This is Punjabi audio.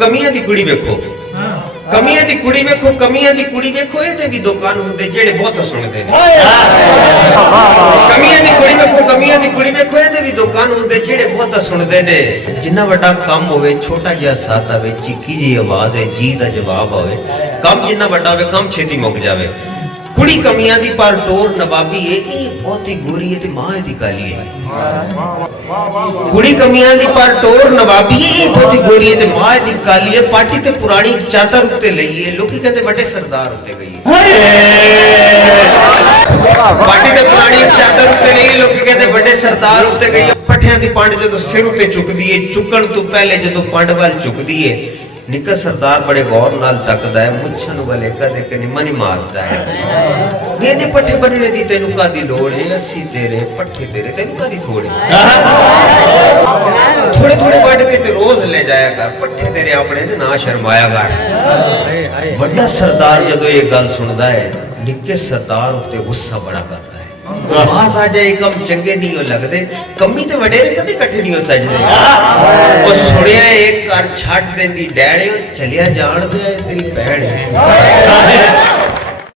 ਕਮੀਆਂ ਦੀ ਕੁੜੀ ਵੇਖੋ, ਕਮੀਆਂ ਦੀ ਕੁੜੀ ਵੇਖੋ, ਕਮੀਆਂ ਦੀ ਕੁੜੀ ਵੇਖੋ। ਇਹਦੇ ਵੀ ਦੁਕਾਨ ਹੁੰਦੇ ਜਿਹੜੇ ਬਹੁਤ ਸੁਣਦੇ ਨੇ। ਕਮੀਆਂ ਦੀ ਕੁੜੀ ਵੇਖੋ, ਕਮੀਆਂ ਦੀ ਕੁੜੀ ਵੇਖੋ। ਇਹਦੇ ਵੀ ਦੁਕਾਨ ਹੁੰਦੇ ਜਿਹੜੇ ਬਹੁਤ ਸੁਣਦੇ ਨੇ। ਜਿੰਨਾ ਵੱਡਾ ਕੰਮ ਹੋਵੇ, ਛੋਟਾ ਜਿਹਾ ਸਾਥ ਆਵੇ, ਚੀਕੀ ਜਿਹੀ ਆਵਾਜ਼ ਹੈ, ਜੀ ਦਾ ਜਵਾਬ ਹੋਵੇ। ਕੰਮ ਜਿੰਨਾ ਵੱਡਾ ਹੋਵੇ, ਕੰਮ ਛੇਤੀ ਮੁੱਕ ਜਾਵੇ। ਕੁੜੀ ਕਮੀਆਂ ਦੀ ਪਰ ਟੋਰ ਨਵਾਬੀ ਏ, ਇਹ ਬਹੁਤੀ ਗੋਰੀ ਏ ਤੇ ਮਾਂ ਇਹਦੀ ਕਾਲੀ ਏ। ਕੁੜੀ ਕਮੀਆਂ ਦੀ ਪਰ ਟੋਰ ਨਵਾਬੀ ਏ, ਇਹ ਬਹੁਤੀ ਗੋਰੀ ਏ ਤੇ ਮਾਂ ਇਹਦੀ ਕਾਲੀ ਏ। ਪਾਰਟੀ ਤੇ ਪੁਰਾਣੀ ਚਾਦਰ ਉੱਤੇ ਲਈਏ, ਲੋਕੀ ਕਹਿੰਦੇ ਵੱਡੇ ਸਰਦਾਰ ਉੱਤੇ ਗਈ। ਪਾਰਟੀ ਤੇ ਪੁਰਾਣੀ ਚਾਦਰ ਉੱਤੇ ਲਈਏ, ਲੋਕੀ ਕਹਿੰਦੇ ਵੱਡੇ ਸਰਦਾਰ ਉੱਤੇ ਗਈ। ਪੱਠਿਆਂ ਦੀ ਪੰਡ ਜਦੋਂ ਸਿਰ ਉੱਤੇ ਚੁੱਕਦੀ ਏ, ਚੁੱਕਣ ਤੋਂ ਪਹਿਲੇ ਜਦੋਂ ਪੰਡ ਵੱਲ ਚੁੱਕਦੀ ਏ, ਨਿੱਕਾ ਸਰਦਾਰ ਬੜੇ ਗੌਰ ਨਾਲ ਤੱਕਦਾ ਹੈ। ਮੁੱਛਾਂ ਨੂੰ ਬਲੇ ਕਦੇ ਕਿ ਨਿਮਾ ਨਹੀਂ ਮਾਸਦਾ ਹੈ। ਇਹਨੇ ਪੱਠੇ ਬੰਨਣੇ ਦੀ ਤੈਨੂੰ ਕਾਦੀ ਲੋੜ ਏ? ਅਸੀਂ ਤੇਰੇ ਪੱਠੇ ਤੇਰੇ, ਤੈਨੂੰ ਕਾਦੀ ਥੋੜੇ? ਥੋੜੇ ਥੋੜੇ ਵੱਢ ਕੇ ਤੇ ਰੋਜ਼ ਲੈ ਜਾਇਆ ਕਰ, ਪੱਠੇ ਤੇਰੇ ਆਪਣੇ ਨੇ, ਨਾ ਸ਼ਰਮਾਇਆ ਕਰ। ਵੱਡਾ ਸਰਦਾਰ ਜਦੋਂ ਇਹ ਗੱਲ ਸੁਣਦਾ ਹੈ, ਨਿੱਕੇ ਸਰਦਾਰ ਉੱਤੇ ਗੁੱਸਾ ਬੜਾ ਕਰਦਾ ਹੈ। ਮਾਸ ਆ ਜਾਏ ਕੰਮ ਚੰਗੇ ਨਹੀਂ ਹੋ ਲੱਗਦੇ, ਕੰਮੀ ਤੇ ਵਡੇਰੇ ਕਦੇ ਇਕੱਠੇ ਨਹੀਂ ਹੋ ਸਜਦੇ। ਉਹ ਸੁਣਿਆ ਇੱਕ ਘਰ ਛੱਡ ਦਿੰਦੀ ਡੈਣੇ, ਚਲਿਆ ਜਾਣਦੇ ਤੇਰੀ ਭੈਣ।